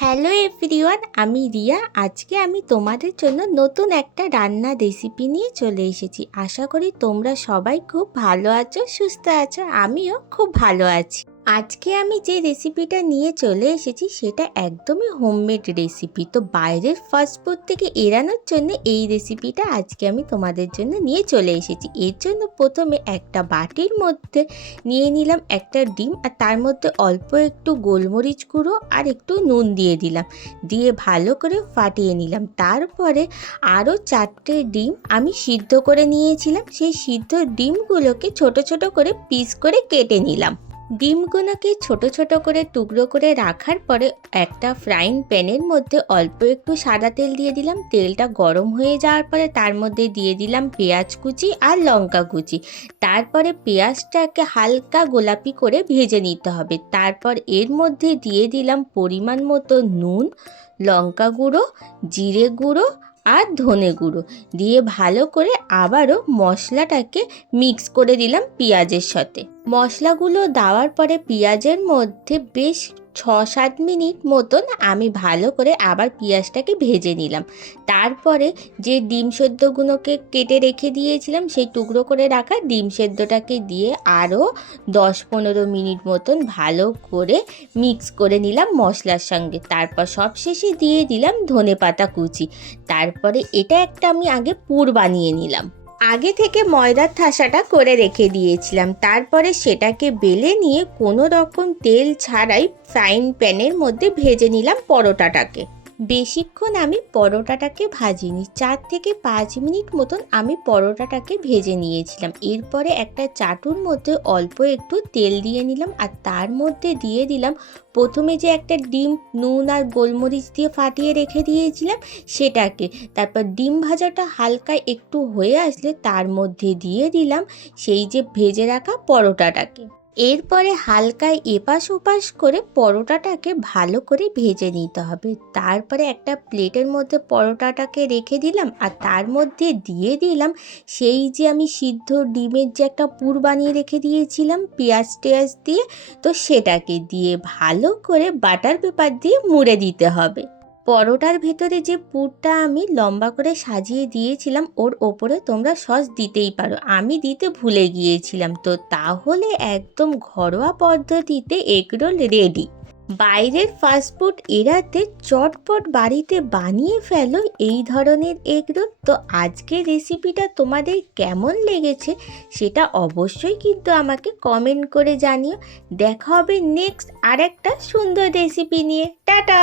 Hello everyone আমি রিয়া। আজকে আমি তোমাদের জন্য নতুন একটা রান্না রেসিপি নিয়ে চলে এসেছি। আশা করি তোমরা সবাই খুব ভালো আছো, সুস্থ আছো, আমিও খুব ভালো আছি। আজকে আমি যে রেসিপিটা নিয়ে চলে এসেছি সেটা একদমই হোমমেড রেসিপি তো বাইরের ফাস্টফুড থেকে এড়ানোর জন্য এই রেসিপিটা আজকে আমি তোমাদের জন্য নিয়ে চলে এসেছি। এর জন্য প্রথমে একটা বাটির মধ্যে নিয়ে নিলাম একটা ডিম আর তার মধ্যে অল্প একটু গোলমরিচ গুঁড়ো আর একটু নুন দিয়ে দিলাম। দিয়ে ভালো করে ফাটিয়ে নিলাম। তারপরে আরও চারটে ডিম আমি সিদ্ধ করে নিয়েছিলাম। সেই সিদ্ধ ডিমগুলোকে ছোট ছোট করে পিস করে কেটে নিলাম। ডিমগুলোকে ছোট ছোট করে টুকরো করে রাখার পরে একটা ফ্রাইং প্যানের মধ্যে অল্প একটু সাদা তেল দিয়ে দিলাম। তেলটা গরম হয়ে যাওয়ার পরে তার মধ্যে দিয়ে দিলাম পেঁয়াজ কুচি আর লঙ্কা কুচি। তারপরে পেঁয়াজটাকে হালকা গোলাপি করে ভেজে নিতে হবে। তারপর এর মধ্যে দিয়ে দিলাম পরিমাণ মতো নুন, লঙ্কা গুঁড়ো, জিরে গুঁড়ো আর ধনে গুঁড়ো। দিয়ে ভালো করে আবারও মশলাটাকে মিক্স করে দিলাম পেঁয়াজের সাথে। মশলাগুলো দেওয়ার পরে পেঁয়াজের মধ্যে বেশ ছ সাত মিনিট মতন আমি ভালো করে আবার পেঁয়াজটাকে ভেজে নিলাম। তারপরে যে ডিম সেদ্ধগুলোকে কেটে রেখে দিয়েছিলাম, সেই টুকরো করে রাখা ডিম সেদ্ধটাকে দিয়ে আরও দশ পনেরো মিনিট মতন ভালো করে মিক্স করে নিলাম মশলার সঙ্গে। তারপর সবশেষে দিয়ে দিলাম ধনে পাতা কুচি। তারপরে এটা একটা আমি আগে পুর বানিয়ে নিলাম। আগে থেকে ময়দার ঠাসাটা করে রেখে দিয়েছিলাম। তারপরে সেটাকে বেলে নিয়ে কোনো রকম তেল ছাড়াই ফ্রাইং প্যানের মধ্যে ভেজে নিলাম পরোটাটাকে। বেশিক্ষণ আমি পরোটাটাকে ভাজিনি। চার থেকে পাঁচ মিনিট মতন আমি পরোটাটাকে ভেজে নিয়েছিলাম। এরপরে একটা চাটুর মধ্যে অল্প একটু তেল দিয়ে নিলাম আর তার মধ্যে দিয়ে দিলাম প্রথমে যে একটা ডিম, নুন আর গোলমরিচ দিয়ে ফাটিয়ে রেখে দিয়েছিলাম সেটাকে। তারপর ডিম ভাজাটা হালকা একটু হয়ে আসলে তার মধ্যে দিয়ে দিলাম সেই যে ভেজে রাখা পরোটাটাকে। এরপরে হালকা এপাশ ওপাশ করে পরোটাটাকে ভালো করে ভেজে নিতে হবে। তারপরে একটা প্লেটের মধ্যে পরোটাটাকে রেখে দিলাম আর তার মধ্যে দিয়ে দিলাম সেই যে আমি সিদ্ধ ডিমের যে একটা পুর বানিয়ে রেখে দিয়েছিলাম পেঁয়াজ টেয়াজ দিয়ে, তো সেটাকে দিয়ে ভালো করে বাটার পেপার দিয়ে মুড়ে দিতে হবে। পরোটার ভেতরে যে পুরটা আমি লম্বা করে সাজিয়ে দিয়েছিলাম, ওর ওপরে তোমরা সস দিতেই পারো। আমি দিতে ভুলে গিয়েছিলাম। তো তাহলে একদম ঘরোয়া পদ্ধতিতে এগরোল রেডি বাইরের ফাস্টফুড এড়াতে চটপট বাড়িতে বানিয়ে ফেলো এই ধরনের এগরোল তো আজকের রেসিপিটা তোমাদের কেমন লেগেছে সেটা অবশ্যই কিন্তু আমাকে কমেন্ট করে জানিও। দেখা হবে নেক্সট আর একটা সুন্দর রেসিপি নিয়ে। টাটা!